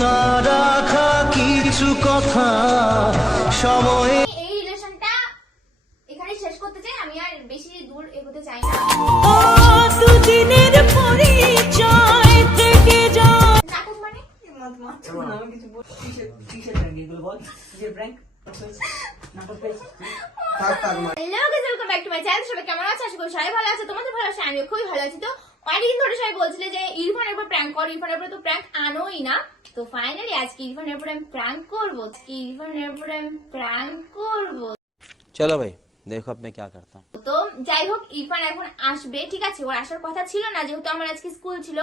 না রাখা কিছু কথা সময়ে এই রিলেশনটা এখানে শেষ করতে চাই, আমি আর বেশি দূর এগোতে চাই না। দুদিনের পরিচয় থেকে যায়। নাটক মানে আমি কিছু বলছি কিসের প্র্যাঙ্ক এগুলো বল কিসের প্র্যাঙ্ক নাটক পেয়েছি hello guys, welcome back to my channel. সবাই কেমন আছো? আশা করি সবাই ভালো আছে। তোমাদের ভালো আছে, আমিও খুবই ভালো আছি। তো অনেকদিন ধরে সবাই বলছিলে যে ইরফানের উপর প্র্যাঙ্ক কর, ইরফানের উপরে তো প্র্যাঙ্ক আনোই না। তো ফাইনালি আজকে ইরফানের উপরে আমি প্র্যাঙ্ক করবো, ইরফানের উপরে আমি প্র্যাঙ্ক করবো। चलो भाई देखो अब मैं क्या करता हूँ। তো যাই হোক, ইরফান এখন আসবে, ঠিক আছে? ওর আসার কথা ছিল না, যেহেতু আমার আজকে স্কুল ছিল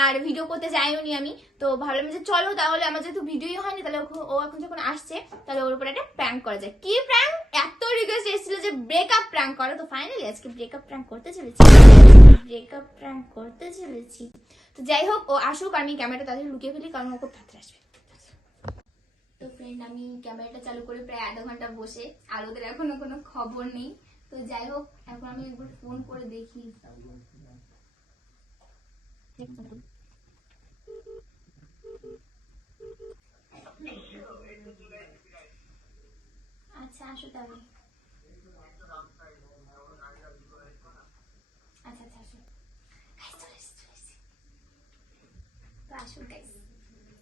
আর ভিডিও করতে যাইওনি আমি। তো ভাবলাম যে চলো তাহলে, আমার যেহেতু ভিডিওই হয়নি, তাহলে ও এখন যখন আসছে তাহলে ওর উপর একটা প্র্যাঙ্ক করা যায়। কি প্র্যাঙ্ক? এত রিকোয়েস্ট এসেছিল যে ব্রেকআপ প্র্যাঙ্ক করো, তো ফাইনালি আজকে ব্রেকআপ প্র্যাঙ্ক করতে চলেছি, তো যাই হোক, ও আসুক, আমি ক্যামেরাটা তাদের লুকিয়ে ফেলি, কারণ ও খুব তাড়াতাড়ি আসবে। তো ফ্রেন্ড, আমি ক্যামেরাটা চালু করে প্রায় আধা ঘন্টা বসে, আর ওদের এখনো কোনো খবর নেই। তো যাই হোক, এখন আমি একবার ফোন করে দেখি। আচ্ছা আসো তাহলে। আচ্ছা আচ্ছা আসো। Guys, চলে এসেছি। তো আসুন গাইস,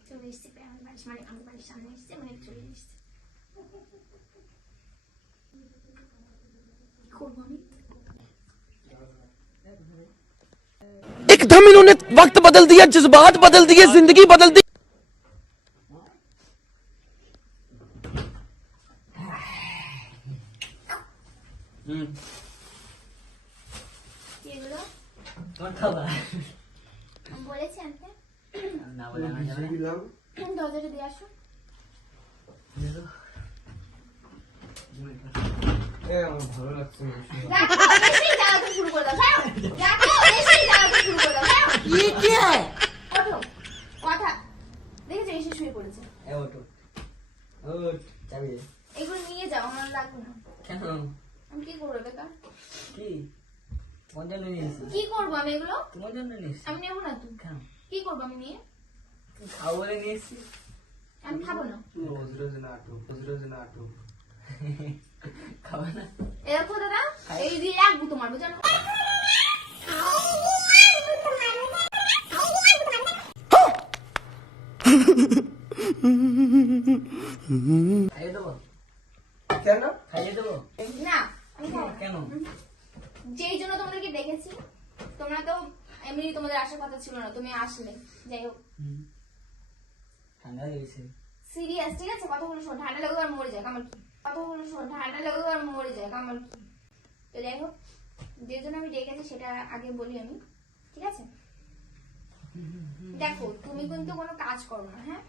চলে এসেছি প্রায় আমার বাড়ির, মানে আমার বাড়ির সামনে এসেছে, মানে চলে এসেছে। করবো আমি। एकदम इन्होंने वक्त बदल दिया, जज्बात बदल दिए, जिंदगी बदल दी। এগুলো তোমার খাবার আমি বলেছি আনতে। না বলে না যাবে দরজাটা দিয়ে আসো। ভালো লাগছে দেখো, বেশি জ্বালাতে শুরু করে দাও, ছাড়ো। দেখো, বেশি জ্বালাতে শুরু করে দাও, ছাড়ো। ওঠো, কথা দেখেছো, এসে শুয়ে পড়েছে। এ ওটো ওট চাবি এগুলো নিয়ে যাও, আমার লাগবে না। কেন আমি কি করবো বেকার? কি তোমার জন্য নিয়েছি কি করবো আমি এগুলো? তোমার জন্য নিয়েছি আমি নেবো না। তুই কেন কি করবো আমি নিয়ে? তুমি খাও বলে নিয়েছি আমি খাবো না। রোজ রোজ নাটক খাবে না এরকম দাদা, এই দিয়ে রাখবো তোমার, বুঝো না? খাইয়ে দেবো কেন? খাইয়ে দেবো না, আমি খাবো না। কেন যেই জন্য তোমাদেরকে দেখেছি, তোমরা তো এমনি, তোমাদের আসার কথা ছিল না, তুমি আসলে। যাই হোক, ঠান্ডা লেগেছে সিরিয়াস, ঠিক আছে? কথাগুলো শোন, ঠান্ডা লাগবে আর মরে যাক আমার কি? কথাগুলো শোন, ঠান্ডা লাগবে আর মরে যাক আমার কি? তো যাই হোক, যে জন্য আমি ডেকেছি সেটা আগে বলি আমি, ঠিক আছে? দেখো, তুমি কিন্তু কোনো কাজ করো না, হ্যাঁ?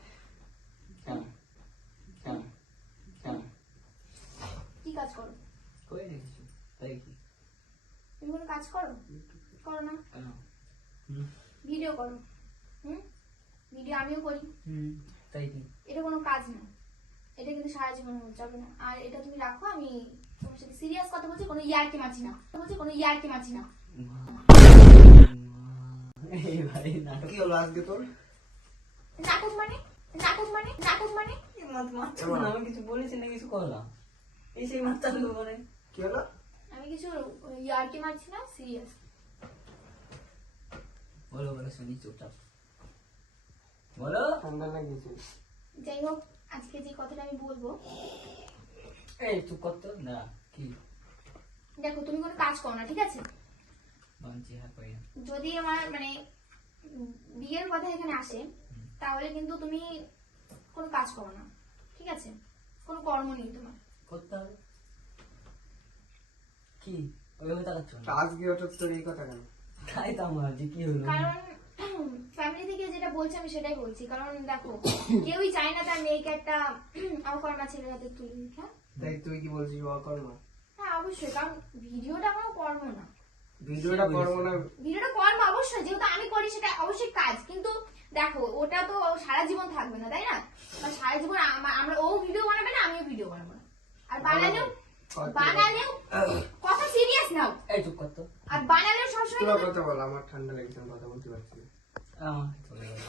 কেন কেন কেন কি কাজ করো? করে রেখেছি তাই কি তুমি কোনো কাজ করো? করো না? কেন ভিডিও করো, ভিডিও আমিও করি। তাই কি এটা কোনো কাজ না, এটা কিন্তু সারা জীবন যাবে না। আর এটা তুমি রাখো, আমি তোমার সাথে সিরিয়াস কথা বলছি, কোনো ইয়ার্কি মারছি না। এই ভাই নাটক কি হলো আজকে তোর? নাটক মানে আমি কিছু বলেছি না, কিছু করলাম এই সেই মাত্রা মানে কি হলো? আমি কিছু ইয়ার্কি মারছি না, সিরিয়াস। বলো বলো শুনি চুপচাপ বলো ঠান্ডা লাগছে। যাই হোক, আজকে যে কথাটা আমি বলবো, এই চুপ করতো না কি দেখো, তুমি কোনো কাজ করো না, ঠিক আছে? বাঞ্চি হাত পাই না যদি আমার মানে বিয়ের কথা এখানে আসে, তাহলে কিন্তু তুমি কোনো কাজ করো না, ঠিক আছে? কোনো কর্ম নেই তোমার। করতে হবে কি ওইভাবে তাকাচ্ছ না আজকে হঠাৎ তোর এই কথা কেন? তাই তো আমার যে কি হলো কারণ ফ্যামিলি থেকে যেটা বলছে আমি সেটাই বলছি। কারণ দেখো, কেউই চায় না তার মেয়েকে একটা অকর্মা ছেলের হাতে তুলে দিতে। হ্যাঁ, তাই তুই কি বলছিস অকর্ম? হ্যাঁ অবশ্যই, কারণ ভিডিওটা কোনো কর্ম না। ভিডিওটা করবো না? ভিডিওটা কর্ম অবশ্যই, যেহেতু আমি করি সেটা অবশ্যই কাজ। কিন্তু দেখো, ওটা তো সারা জীবন থাকবে না, তাই না? সারা জীবন আমরা ও ভিডিও বানাবে না, আমিও ভিডিও বানাবো না। আর বানালেও কথা সিরিয়াস নাও। এই চুপ করতো আর বানালেও সবসময় কথা বল, আমার ঠান্ডা লেগেছে, আমি কথা বলতে পারছি না। চলে গেল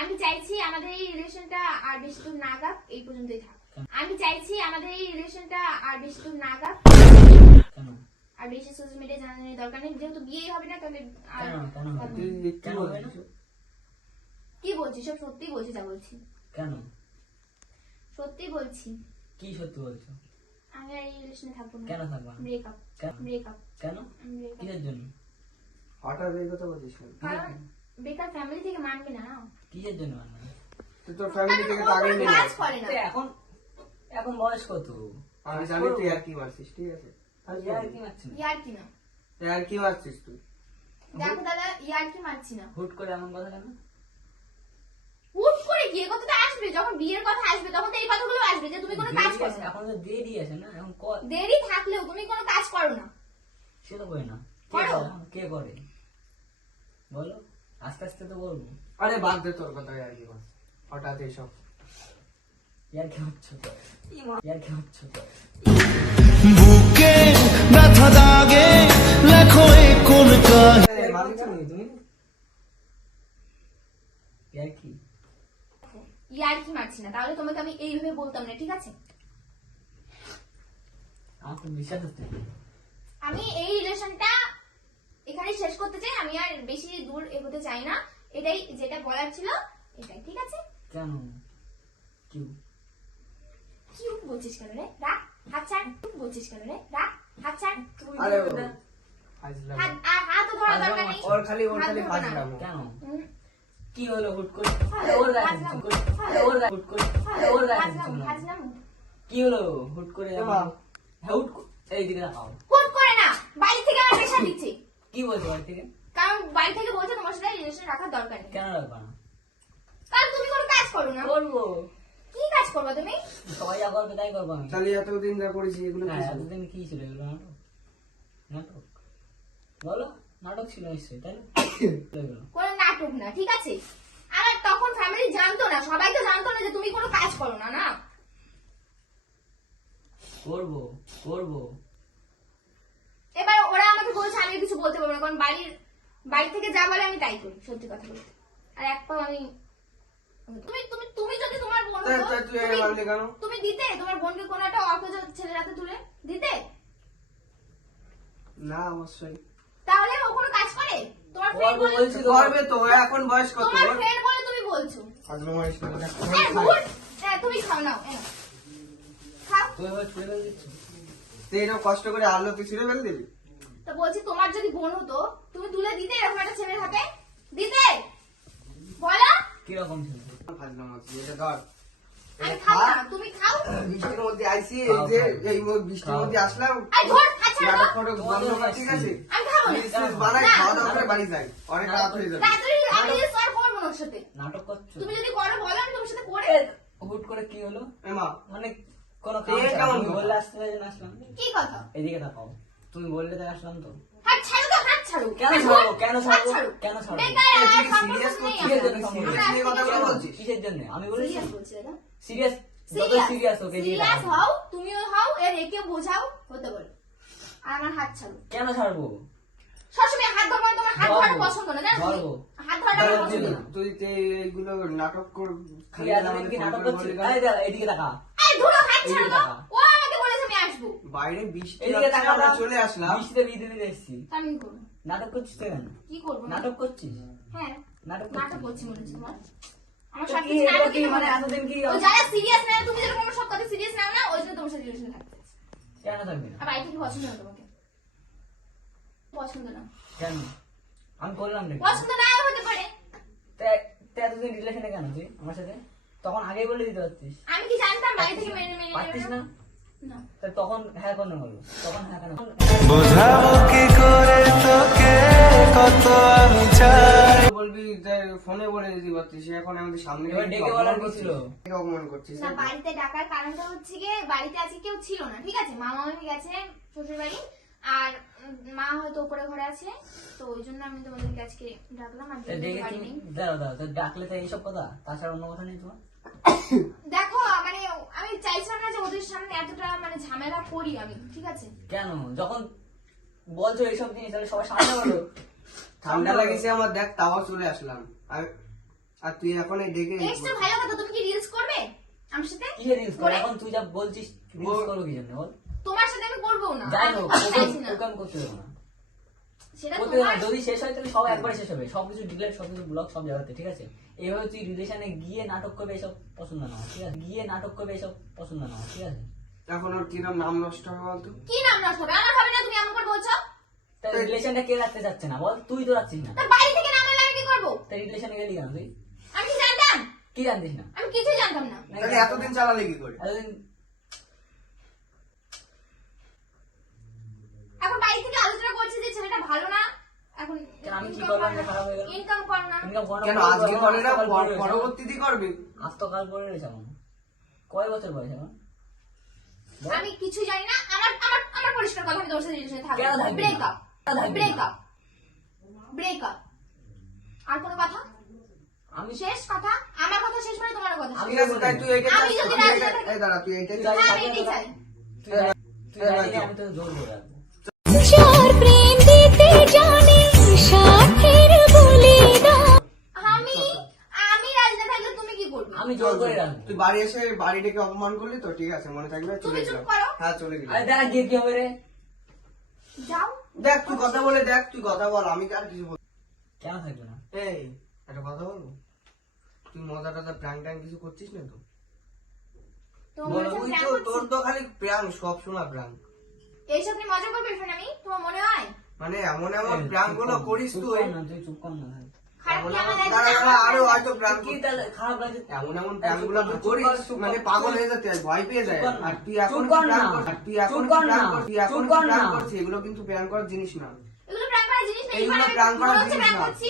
আমি চাইছি আমাদের এই রিলেশনটা আর বেশি দূর না গাক, এই পর্যন্তই থাক। আমি চাইছি আমাদের এই রিলেশনটা আর বেশি দূর না গাক, কেন আর বেশি সোশ্যাল মিডিয়া জানানোর দরকার নেই, যেহেতু বিয়েই হবে না তাহলে আর কেন কেন কথা তুই নেই। কি বলছিস? কি বলছি? সব সত্যি বলছি, যা বলছি কেন সত্যি বলছি। কি সত্যি বলছো? আমি আর এই রিলেশনে থাকবো না। কেন থাকবা না? ব্রেকআপ কেন? ব্রেকআপ কেন ব্রেকআপ। কিসের জন্য? হঠাৎ এই কথা বলছিস কেন? কারণ বেকার ফ্যামিলি থেকে মানবে না। কিসের জন্য মানবে? তুই তোর ফ্যামিলি থেকে তো আগেই মেনে কাজ করে না। তো এখন এখন বয়স কত? আমি জানি তুই আর কি মারছিস, ঠিক আছে? ইয়ার কি মারছি না। ইয়ার কি না, তুই আর কি মারছিস তুই? দেখো দাদা, ইয়ার কি মারছি না। হুট করে এমন কথা কেন? হুট করে কি? এই কথাটা আসবে যখন বিয়ের কথা আসবে, তখন তো এই কথাগুলো আসবে যে তুমি কোনো কাজ দেরি করো আছে, না। এখন তো দেরি আছে না, এখন কর। দেরি থাকলেও তুমি কোনো কাজ করো না। সে তো করে না। কে করো। করে এখন? কে করে বলো? আস্তে আস্তে তো বলবো। আরে বাদ দে তোর কথা, আর কি মারছিস হঠাৎ এইসব। ইয়ার কি হচ্ছে তো? ইয়ার কি হচ্ছে তো? বুকে ব্যথা দাগে লেখো এই কোন কাহিনী আরে মারছিস নি তুমি? ইয়ার কি? ইয়ার কি মারছি না, তাহলে তোমাকে আমি এইভাবে বলতাম না, ঠিক আছে? আমার তো বিশ্বাস হচ্ছে না। আমি এই রিলেশনটা এখানে শেষ করতে চাই, আমি আর বেশি দূর এগোতে চাই না। এটাই যেটা বলার ছিল, এটাই, ঠিক আছে? কেন? কি কি বলছিস কেন রে? রাখ হাত ছাড়। বলছিস কেন রে? রাখ হাত ছাড়। আরে হাত ফাজলাম। হাতও ধরার দরকার নেই। ওর খালি হাত ধরবে না। ফাজলাম। কেন? হুম, কি হলো হুট করে? ওর গায়ে হাত দিচ্ছ? ওর গায়ে হুট করে? ওর গায়ে হাত দিচ্ছ হাসলাম কেন? হাসলাম। কি হলো হুট করে? এ মা। হ্যাঁ হুট করে এইদিকে দেখাও। হুট করে না, বাড়ি থেকে আমার প্রেশার দিচ্ছে। কি বলছো বাড়ি থেকে? কারণ বাড়ি থেকে বলছে তোমার সাথে রিলেশন রাখার দরকার নেই, কেন রাখবা না? কারণ তুমি কোনো কাজ করো না। করবো। কি কাজ করবে তুমি? সবাই যা করবে তাই করবো আমি। তাহলে এতদিন যা করেছি এগুলো কি হ্যাঁ ছিল? এতদিন কি ছিল এগুলো? নাটক? নাটক বলো, নাটক ছিল নিশ্চয়ই, তাই না? এগুলো। কোনো নাটক না, ঠিক আছে? আর তখন ফ্যামিলি জানতো না, সবাই তো জানতো না যে তুমি কোনো কাজ করো না। না, করবো করবো। এবার ওরা আমাকে বলছে আমি কিছু বলতে পারবো না, কারণ বাড়ি থেকে যা বলে আমি তাই করি, সত্যি কথা বলতে। আর এক পাও আমি তুমি তুমি তুমি যদি তোমার বোন তা- হতো, তা তুই আগে মারলি কেন? তুমি দিতে তোমার বোনকে কোনো একটা অকেজ ছেলের হাতে তুলে দিতে? না অবশ্যই তাহলে ও কোনো কাজ করে? তোমার ফ্রেন্ড করবো বলে, বলছি তো। করবে তো, ও এখন বয়স কত? তোমার ফ্রেন্ড বলে তুমি বলছো। ফাজলাম মারিস না, দেখ, এই ভুল। হ্যাঁ, তুমি খাও নাও, এই নাও। খাও। তুমি এবার ছুড়ে ফেলে দিচ্ছ। তুই এরকম কষ্ট করে আলো তুই ছিঁড়ে ফেলে দিবি? তো বলছি তোমার যদি বোন হতো, তুমি তুলে দিতে এরকম একটা ছেলের হাতে? দিতে? বলো। কিরকম ছিল? ফাজলাম মারছিস, এটা ধর। আমি এটা খাবো খা। না, তুমি খাও। বৃষ্টির মধ্যে আইসি, এই খাও, যে খাও। এই বৃষ্টির খাও। মধ্যে আসলাম, এই ধর, আচ্ছা নাটক দাও। ফাটক বন্ধ কর, ঠিক আছে? আমি খাবো না। প্লিজ বানাই, না। খাওয়া দাওয়া করে বাড়ি যাই, অনেক রাত হয়ে যাবে। তাড়াতাড়ি আমি যে স্যার করবো না ওর সাথে। নাটক করছো? তুমি যদি করো বলো, আমি তোমার সাথে করে। হুট করে কি হলো? এ মা, মানে কোনো এ কাম ছাড়া কেমন তুমি কথা? বললে আসতে তাই জন্য আসলাম। কি কথা? এদিকে তাকাও। তুমি বললে তাই আসলাম তো। হাত ছাড়ো তো, হাত ছাড়ো। কেন হাত ছাড়বো? কেন হাত ছাড়বো? ছাড়ো। কেন ছাড়বো? বেকার এই তুই আর কি সম্পর্ক serious নেই করছিস? আমার। কিসের জন্য serious সম্পর্ক? নিয়ে কথাগুলো কেন? বলছিস? কিসের জন্য? আমি বলেছি Serious বলছি দাদা। সিরিয়াস। যত সিরিয়াস ওকে দিয়ে সিরিয়াস দেখাবো। হও, তুমিও হও, এর একেও বোঝাও, হতে বলো। আর আমার হাত ছাড়ো। কেন ছাড়বো? সবসময় হাত ধরবো, তোমার হাত ধরার ধরবো। পছন্দ না, জানো তুমি? ধরবো। হাত ধরাটা আমার ধরবো পছন্দ না। না। তুই তো এইগুলো নাটক কর, খালি খালি এতদিন কি নাটক করছিস? এই দেখ, এদিকে তাকা। এই ধরো, হাত ছাড়ো এদিকে তো। তাকা। ও আমাকে বলেছে আমি আসবো। বাইরে বৃষ্টি এদিকে হচ্ছে, তাকা। আমরা চলে আসলাম। বৃষ্টিতে ভিজে ভিজে এসেছি। আমি করবো। নাটক করছিস তো কেন? কি করবো? নাটক করছিস? হ্যাঁ, নাটক নাটক করছিস? করছি মনে হচ্ছে তোমার। আমার তো সব কি কিছু এটা নাটকই কি মনে মানে হয়। এতদিন কি ও যারা সিরিয়াস না, তুমি যেরকম আমার সব কথা সিরিয়াস নাও না, ওই জন্য তোমার সাথে রিলেশনে থাকতে চাই। কেন থাকবি না? আর বাড়ি থেকে পছন্দ না তোমাকে। পছন্দ না। কেন? আমি করলাম নাকি? পছন্দ নাও হতে পারে। তা এতদিন রিলেশনে কেন তুই আমার সাথে? তখন আগেই বলে দিতে পারতিস। আমি কি জানতাম বাড়ি থেকে মেনে মেনে পারতিস নেবে না? না? না। তা তখন হ্যাঁ কেন বললো? তখন হ্যাঁ কেন? বোঝাবো কি করে তোকে কত আমি চাই বলবি ফোনে বলে দিতে পারতিস, এখন আমাদের সামনে এবার ডেকে বলার কি ছিল? অপমান করছিস। না, বাড়িতে ডাকার কারণটা হচ্ছে গিয়ে বাড়িতে আজকে কেউ ছিল না, ঠিক আছে? মামা মামি গেছে শ্বশুর বাড়ি, আর মা হয়তো উপরে ঘরে আছে, তো ওই জন্য আমি তোমাদেরকে আজকে ডাকলাম। আর তা যেহেতু ডেকে বাড়ি কি? নেই। দাঁড়াও দাঁড়াও, তো ডাকলে তো এইসব কথা, তাছাড়া অন্য কথা নেই তোমার? দেখো, মানে আমি চাইছিলাম না যে ওদের সামনে এতটা মানে ঝামেলা করি আমি, ঠিক আছে? কেন? যখন বলছো এইসব জিনিস তাহলে সবার সামনে বলো। ঠান্ডা লাগিয়েছে আমার, দেখ তাও চলে আসলাম। আর আর তুই এখন এই ডেকে এক্সট্রা ভালো কথা, তুমি কি রিলস করবে আমার সাথে? কি রিলস করে এখন তুই যা বলছিস রিলস করো কি জন্য বল? তোমার সাথে আমি করবো না, যাই আমি হোক করতে চাইছি না। ওকে আমি করতে দেবো না, সেটা করতে দেবো না। তোমার যদি শেষ হয় তাহলে সব একবারে শেষ হবে, সবকিছু ডিলেট, সবকিছু ব্লক, সব জায়গাতে, ঠিক আছে? এইভাবে তুই রিলেশনে গিয়ে নাটক করবে এসব পছন্দ না, ঠিক আছে? গিয়ে নাটক করবে এসব পছন্দ না, ঠিক আছে? এখন ওর কিরম নাম নষ্ট হবে বলতো? কি নাম নষ্ট হবে? আমার হবে না, তুমি এমন করে বলছো। তাই রিলেশনটা কে রাখতে চাচ্ছে না বল? তুই তো রাখছিস না, তার বাড়ি থেকে নাম এলে আমি কি করবো? তাই রিলেশনে গেলি কেন তুই? আমি কি জানতাম? কি জানতিস না? আমি কিছুই জানতাম না। তাহলে এতদিন চালালে কি করে? এতদিন এখন বাড়ি থেকে আলোচনা করছে যে ছেলেটা ভালো না, এখন কেন আমি কি করলাম যে খারাপ হয়ে গেল? ইনকাম করো না। ইনকাম করো না, কেন আজকে করে না, পরবর্তীতে করবি? আজ তো কাল পরে রয়েছে আমার, কয় বছর বয়স আমার? আমি কিছুই জানি না, আমার আমার আমার পরিষ্কার কথা, আমি তোর সাথে রিলেশনে থাকবো। কেন থাকবি না? ব্রেকআপ, কেন থাকবি না? Breakup, breakup. আর কোনো কথা? আমি শেষ কথা, আমার কথা শেষ মানে তোমার কথা ঠিক শেষ। আছে, তাই তুই এইটা আমি যদি রাজি না থাকি- এই দাঁড়া, তুই এইটাই হ্যাঁ, আমি এটাই চাই। তুই রাজি নেই, আমি তো জোর করে রাখবো। যার প্রেম দিতে জানে সাথের বলিদান আমি আমি রাজি না থাকলে তুমি কি করবে? আমি জোর করে রাখবো। তুই বাড়ি এসে বাড়ি ডেকে অপমান করলি তো, ঠিক আছে মনে থাকবে, চলে তুমি চুপ গেলাম। করো। হ্যাঁ চলে গেলাম। আরে দাঁড়া, গিয়ে কি হবে রে? যাও। দেখ তুই কথা বলে দেখ, তুই কথা বল, আমি আর কিছু বল। কেন থাকবে না? এই একটা কথা বলবো, তুই মজা টজা প্র্যাঙ্ক ট্যাঙ্ক কিছু করছিস না তো? তোমার কাছে তুই প্র্যাঙ্ক তো করছি। তোর তো খালি প্র্যাঙ্ক, সব শোনা প্র্যাঙ্ক, এইসব নিয়ে মজা করবে শোন, আমি তোমার মনে হয় মানে এমন এমন প্র্যাঙ্ক গুলো করিস চুপ তুই, কর না, তুই চুপ কর না। খারাপ এমন কি আমার এমন- লাগছে? দাঁড়া, দাঁড়া, আরো হয়তো প্র্যাঙ্ক কি তাহলে খারাপ লাগছে? এমন এমন প্র্যাঙ্ক গুলো তুই করিস, মানে পাগল হয়ে যেতে হয়, ভয় পেয়ে যায়। চুপ কর না। আর তুই এখন চুপ কর না। তুই এখন চুপ কর না। তুই এখন চুপ কর প্র্যাঙ্ক না। করছিস, এগুলো কিন্তু প্র্যাঙ্ক করার জিনিস না। এগুলো প্র্যাঙ্ক করার জিনিস না, এইগুলো এবার prank করার মনে হচ্ছে জিনিস prank না। করছি।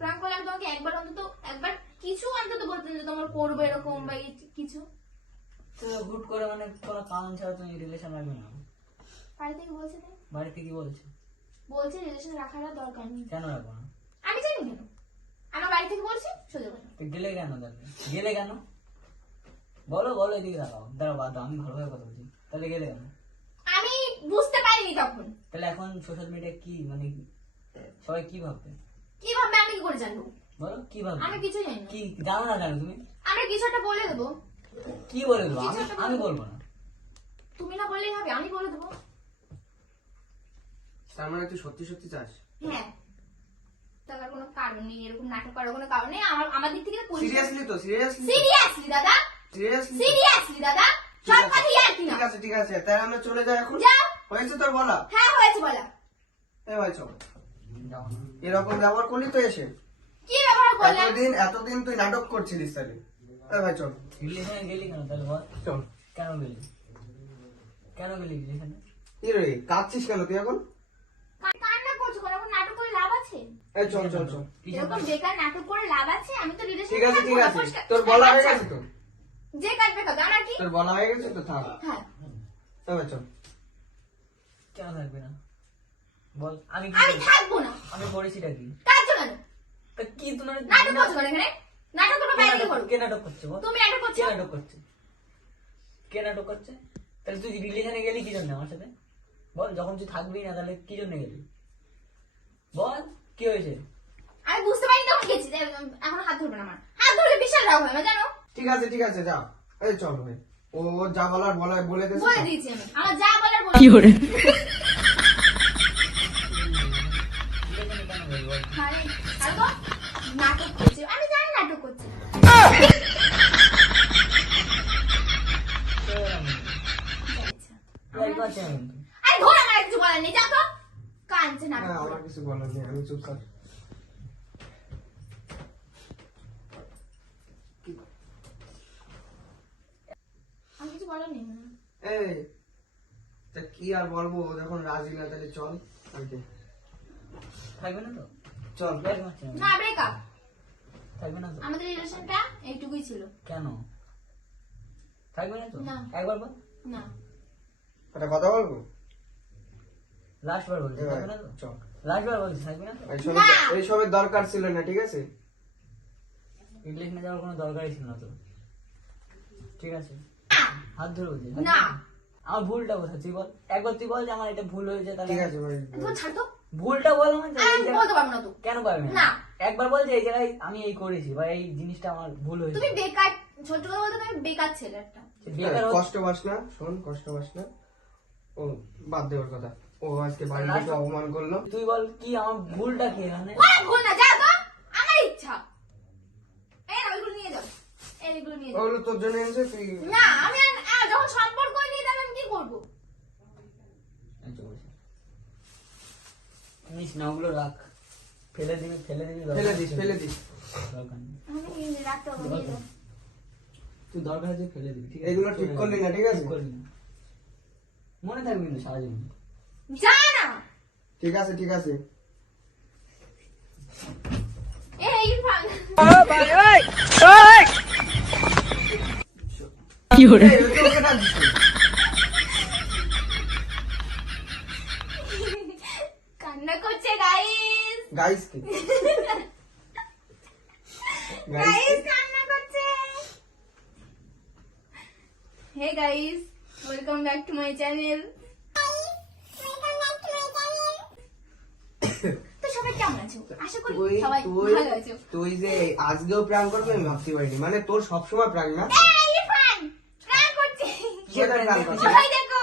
প্র্যাঙ্ক করলে আমি তোমাকে একবার অন্তত একবার কিছু অন্তত বলতেন যে তোমার করবো এরকম বা কিছু। তো হুট করে মানে কোনো কারণ ছাড়া তুমি রিলেশন রাখবে না? বাড়ি থেকে বলছে তাই, বাড়িতে কি বলছে? বলছে রিলেশন রাখার আর দরকার নেই। কেন রাখবো না? আমি জানি কেন, আমার বাড়ি থেকে বলছে সোজা কথা। তো গেলে কেন তাহলে? গেলে কেন বলো, বলো, এদিকে দাঁড়াও, দাঁড়াও, বাদ দাও, আমি ভালোভাবে কথা বলছি। তাহলে গেলে কেন? আমি বুঝতে পারিনি তখন। তাহলে এখন সোশ্যাল মিডিয়া কি মানে সবাই কি ভাববে কি ভাববে আমি কি করে জানবো? বলো, কি ভাববে? আমি কিছু জানি না। কি জানো না কেন তুমি? আমরা কিছু একটা বলে দেবো, কি বলে দেবো? কিছু একটা আমি বলবো। বলবো না। তুমি না বললেই হবে, আমি বলে দেবো। তার মানে তুই সত্যি সত্যি চাস? হ্যাঁ, তার কোনো কারণ নেই, এরকম নাটক করার কোনো কারণ নেই। আমার দিক থেকে সিরিয়াসলি তো, সিরিয়াসলি সিরিয়াসলি দাদা, সিরিয়াসলি সিরিয়াসলি দাদা, সব কথা আর কি না। ঠিক আছে ঠিক আছে, তাই আমরা চলে যাই এখন। যাও। হয়েছে তোর বলা? হ্যাঁ হয়েছে বলা। এ ভাই চল, যাও না। এরকম ব্যবহার করলি তো এসে? কি ব্যবহার করলাম? এতদিন তুই নাটক করছিলিস তাহলে। এ ভাই চল রিলেশনে গেলি কেন তাহলে বল? চল। কেন গেলি? কেন গেলি রিলেশনে? কি রে কাঁদছিস কেন তুই এখন? কান্না করছো কেন? এখন নাটক করে লাভ আছে? এই চল চল চল। এরকম বেকার নাটক করে লাভ আছে? আমি তো রিলেশন ঠিক আছে ঠিক আছে, তোর বলা হয়ে গেছে তো? যে কাটবে কাটবে, আমার কি? তোর বলা হয়ে গেছে তো, থাক। হ্যাঁ, এ ভাই চল। কেন থাকবে না বল? আমি কি আমি করি? থাকবো না। আমি করেছিটা কি? কাজ কেন? তা কি তোমার নাটক করছো কেন এখানে? নাটক করবো বাইরে গিয়ে করো। কে নাটক করছে বল? তুমি নাটক করছো? কে নাটক করছে? কে নাটক করছে? তাহলে তুই রিলেশনে গেলি কি জন্য আমার সাথে বল? যখন তুই থাকবি না তাহলে কি জন্য গেলি বল? কি হয়েছে? আমি বুঝতে পারিনি তখন গেছি, এখন হাত ধরবে না আমার। হাত ধরলে বিশাল রাগ হয় আমার, জানো? ঠিক আছে যা। এই চল ভাই, ও যা বলার বলে দিয়েছে। বলে দিয়েছি আমি, আমার যা বলার বলে। করে রিলেশনে কেন গেলি বল? মানে আর তো নাটক করছে, আমি জানি নাটক করছে। আচ্ছা। তুই একবার চেয়ে কিন্তু। আরে ধর, আমার আর কিছু বলার নেই, যাও তো। কাঁদছে নাটক হ্যাঁ, করে। আমার কিছু বলার নেই, আমি চুপ থাক। আমার কিছু বলার নেই। এই তা কি আর বলবো, যখন রাজি না তাহলে চল আর কি। থাকবে না তো? চল। তুই একবার চেয়ে না, ব্রেকআপ। থাকবে না তো? আমাদের রিলেশনটা এইটুকুই ছিল। কেন থাকবে না তো? না। একবার বল, না, একটা কথা বলবো? লাস্ট বার বলছি, এ ভাই, থাকবে না তো? চল। লাস্ট বার বলছি, থাকবে না তো? না। এইসবের দরকার ছিল না, ঠিক আছে? রিলেশনে যাওয়ার কোনো দরকারই ছিল না তো, ঠিক আছে? না, হাত ধরে বলছি না। আমার ভুলটা কোথায় তুই বল? একবার তুই বল যে আমার এটা ভুল হয়েছে, তাহলে ঠিক আছে ভাই। তুমি ছাড় তো। ভুলটা বল আমার, আমি বলতে পারবো না তো। কেন পারবি না। একবার বল যে এই জায়গায় আমি এই করেছি বা এই জিনিসটা আমার ভুল হয়েছে। তুমি বেকার, ছোট কথা বলতে তুমি বেকার ছেলে একটা। সে বেকার হোক, কষ্ট পাস না, শোন, কষ্ট পাস না। ও বাদ দেওয়ার কথা, ও আজকে বাড়ির লোককে অপমান করলো। তুই বল কি আমার ভুলটা কি এখানে? ভুল না, যা তো, আমার ইচ্ছা। এই না, ওইগুলো নিয়ে যাও, এইগুলো নিয়ে যাও। ওগুলো তোর জন্য এনেছে, তুই না, আমি যখন সম্পর্ক নিয়ে যাবে আমি কি করবো? নিস না, ওগুলো রাখ, ফেলে দিবি ফেলে দিস। দরকার নেই। আমি রাখতে হবে, নিয়ে যাও। তুই দরকার আছে ফেলে দিবি, ঠিক আছে? এগুলো ঠিক করলি না, ঠিক আছে? ঠিক করলি না। মনে থাকবে কিন্তু সারা জীবন। যা না। ঠিক আছে, ঠিক আছে। এই ইরফান, এই, ওকে ডাকছিস। কান্না করছে গাইস। গাইস কি? গাইস কান্না করছে। Hey guys, welcome back to my channel. তো সবাই কেমন আছো? আশা করি সবাই ভালো আছো। তুই যে আজকেও প্রাণ করবে আমি ভাবতে পারিনি, মানে তোর সবসময় প্রাণ না। এই ইরফান, প্র্যাঙ্ক করছে। কোথায় প্রাণ করছিস? সবাই দেখো।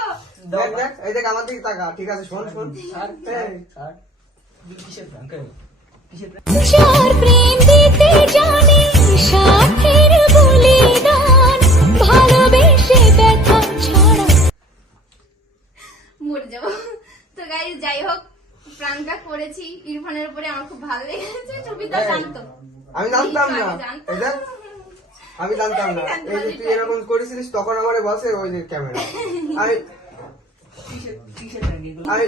দেখ দেখ, এই দেখ আমার দিকে তাকা, ঠিক আছে? শোন শোন, ছাড়, এই, ছাড়। কিসের প্রাঙ্ক? কিসের প্রাঙ্ক? যার প্রেম দিতে জানে সাথের বলিদান ভালোবেসে ব্যথা ছড়া মরে যাবো। তো গাইস যাই হোক, প্রাঙ্কটা করেছি ইরফানের উপরে, আমার খুব ভালো লেগেছে। চুপিটা জানতো, আমি জানতাম না, আমি জানতাম। এই দেখ, আমি জানতাম না। এই যে তুই এরকম করেছিলিস, তখন আমারে বসে ওই যে ক্যামেরা, আমি কিসের প্রাঙ্ক এগুলো? আমি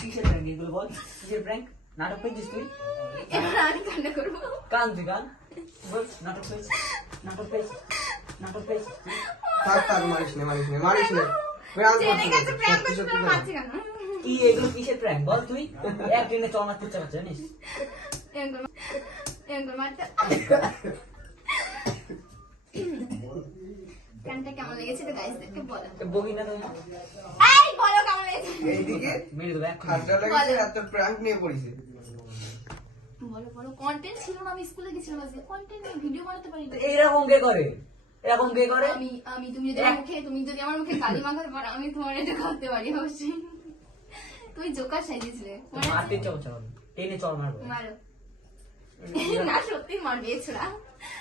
কিসের প্রাঙ্ক এগুলো বল? কিসের প্রাঙ্ক? নাটক পেয়েছিস তুই? এবার আমি কান্না করবো। কান তুই কান বল। নাটক পেয়েছিস, নাটক পেয়েছিস, নাটক পেয়েছিস। থাক, মারিস না, প্রাণ জেনে গেছে প্র্যাঙ্ক করছিস, করছে, সত্যি তোরা সত্যি মারছে কেন? কি এগুলো কিসের প্রাঙ্ক বল তুই? একদিনে চল মারতে ইচ্ছা করছে জানিস? এরকম মারতে। গানটা কেমন লেগেছে তো গাইসদেরকে বলো। বগি না তুমি? এই বলো কেমন লেগেছে। এইদিকে মেরে দেবো এক ঠান্ডা লাগছে, আর তোর প্রাঙ্ক নিয়ে পড়িছে। বলো, কন্টেন্ট ছিল না, আমি স্কুলে গেছিলাম আজকে, কন্টেন্ট নিয়ে ভিডিও বানাতে পারি না। এইরকম কে করে? এরকম কে করে? আমি তুমি যদি আমার মুখে গালি মাখাতে পারো, আমি তোমার এটা করতে পারি অবশ্যই। তুমি জোকার সাজিয়েছিলে, মনে আছে? মারতে চল চল, টেনে চল মারবো। মারো। না সত্যি মারবে ছোড়া।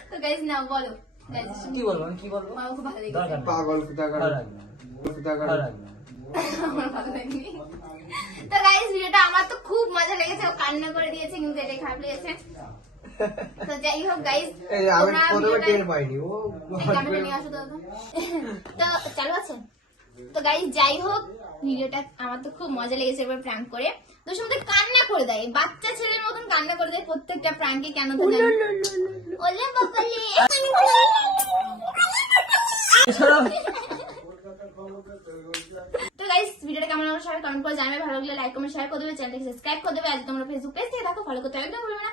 তো গাইস নাও বলো, গাইস কি বলবো আমি, কি বলবো? আমার খুব ভালো লেগেছে। দরকার নেই। পাগল কোথাকার, ভালো লাগবে না, কোথাকার। ভালো লাগবে না। আমার ভালো লাগেনি। তো গাইস ভিডিওটা আমার তো খুব মজা লেগেছে, ও কান্না করে দিয়েছে, কিন্তু এটাই খারাপ লেগেছে। তো যাই হোক গাইস, এই আমি প্রথমে টের পাইনি, ও ক্যামেরা নিয়ে আসো দাদা। তো চালু আছে। তো গাইস যাই হোক, ভিডিওটা আমার তো খুব মজা লেগেছে এবার প্র্যাঙ্ক করে। তো সময় কান্না করে দেয়, বাচ্চা ছেলের মতন কান্না করে দেয় প্রত্যেকটা প্র্যাঙ্কে, কেন তো জানি। ওলে বাবালে। তো গাইস ভিডিওটা কেমন লাগলো সবাই কমেন্ট করে জানাবে, ভালো লাগলে লাইক কমেন্ট শেয়ার করে দেবে, চ্যানেলটাকে সাবস্ক্রাইব করে দেবে। আজ তোমরা ফেসবুক পেজ থেকে দেখো, ফলো করতে একদম ভুলবে না।